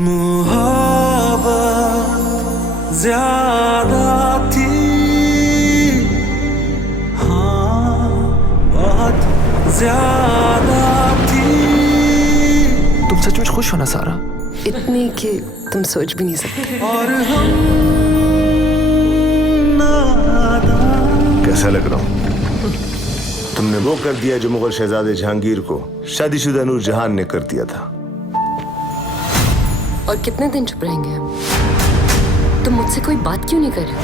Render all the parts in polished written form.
मोहब्बत ज्यादा थी, हाँ बहुत ज्यादा थी। तुम सचमुच खुश हो ना सारा? इतनी कि तुम सोच भी नहीं सकते। और हम नादान। कैसा लग रहा हूँ? तुमने वो कर दिया जो मुगल शहजादे जहांगीर को शादीशुदा नूरजहान ने कर दिया था। और कितने दिन चुप रहेंगे हम? तुम मुझसे कोई बात क्यों नहीं कर रहे?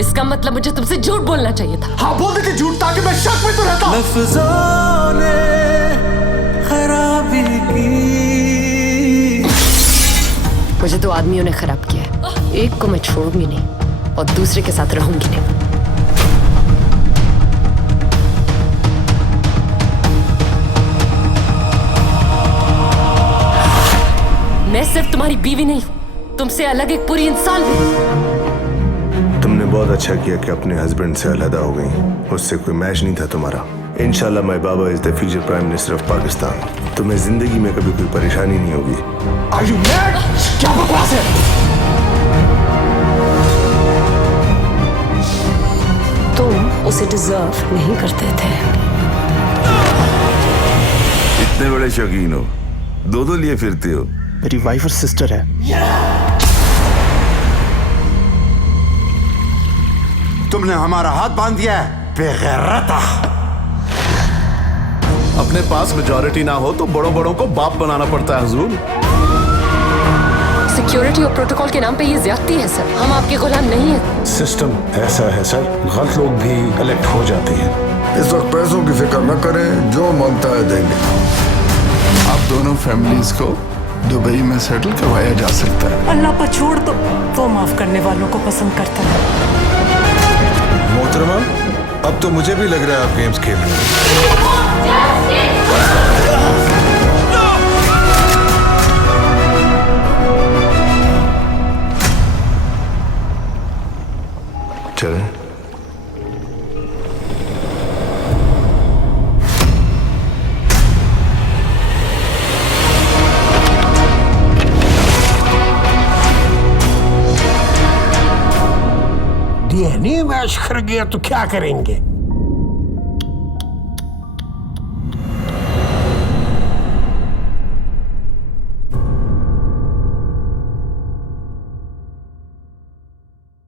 इसका मतलब मुझे तुमसे झूठ बोलना चाहिए था। हाँ बोल देते झूठ ताकि मैं शक में तो रहता। लफ्ज़ों ने खराबी की। मुझे तो आदमियों ने खराब किया है। एक को मैं छोड़ूंगी नहीं और दूसरे के साथ रहूंगी नहीं। मैं सिर्फ तुम्हारी बीवी नहीं, तुमसे अलग एक पूरी इंसान हूँ। तुमने बहुत अच्छा किया कि अपने हस्बैंड से अलग हो गई। उससे कोई मैच नहीं था तुम्हारा। इंशाल्लाह my Baba is the future prime minister of Pakistan. तुम्हें जिंदगी में कभी कोई परेशानी नहीं होगी। Are you mad? क्या बकवास है? तुम उसे डिजर्व नहीं करते थे। इतने बड़े शौकीन हो, दो लिए फिरते हो। मेरी वाइफ और सिस्टर है। तुमने हमारा हाथ बांध दिया है, बेगैरता। अपने पास मेजॉरिटी ना हो तो बड़ों बड़ों को बाप बनाना पड़ता है हुजूर। सिक्योरिटी और प्रोटोकॉल के नाम पे ये ज्यादती है सर। हम आपके गुलाम नहीं हैं। सिस्टम ऐसा है सर, गलत लोग भी इलेक्ट हो जाते हैं। इस वक्त पैसों की फिक्र न करें, जो मांगता है देंगे। आप दोनों फैमिलीज को दुबई में सेटल करवाया जा सकता है। अल्लाह पर छोड़ दो, वो माफ करने वालों को पसंद करता है। मोहतरमा, अब तो मुझे भी लग रहा है आप गेम्स खेल रहे हैं। चलें? डीएनए मैच कर गया तो क्या करेंगे?